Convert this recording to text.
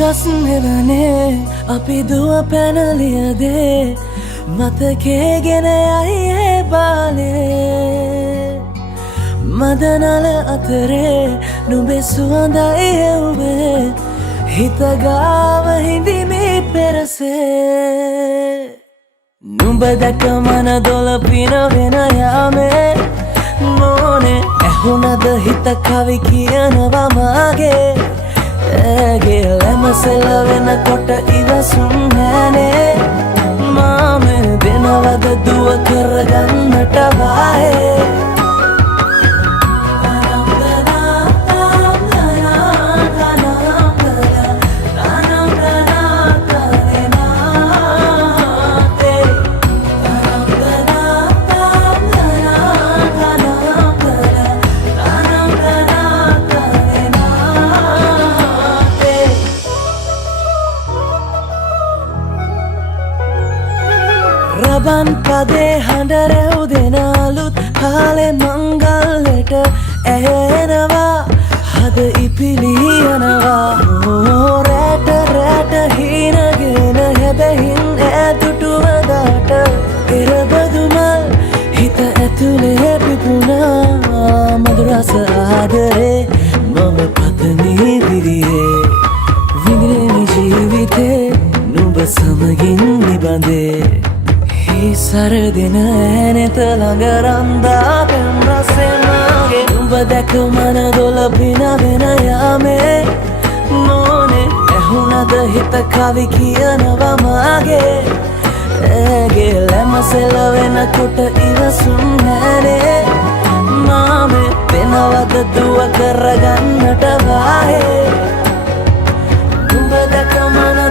ගස් නෙවනේ අපි දුව පැනලියදේ මතකේගෙන යයි ඒ බාලේ මදනල අතරේ නුඹේ සුවඳයි එව්වේ හිතගාව හිඳිමි පෙරසේ නුඹ දැක මන දොළ පිනවෙන යාමේ මොනේ ඇහුණද හිත කවි කියනවා මාගේ ඇගේ ලැමසෙල වෙනකොට ඉවසුම් නෑනේ මාම දෙනවද දුව කරගන්නට වායේ රබන් පදේ හඬ රැව් දෙන අලුත් කාලේ මංගල්ලට ඇයෙනවා හද ඉපිලි යනවා රැට රැට හීනගෙන හැබැහින් ඈදුටුවදාට එරබදුමල් හිත ඇතුලේ පිපුණා මధుරස ආදරේ මම පතමි විරියේ විඳින ජීවිතේ නුඹ සමගින් නිබඳේ සරදින ඇනෙත ළඟ රන්දා පෙම් රසෙනගේ නුඹ දැක මන දොළ පිනවෙන යාමේ මොනේ ඇහුණද හිත කවි කියනවා මාගේ ඇගේ ලැමසෙල වෙනකොට ඉවසුම් නෑනේ මාමේ වෙනවද දුව කරගන්නට වායේ නුඹ දැක මන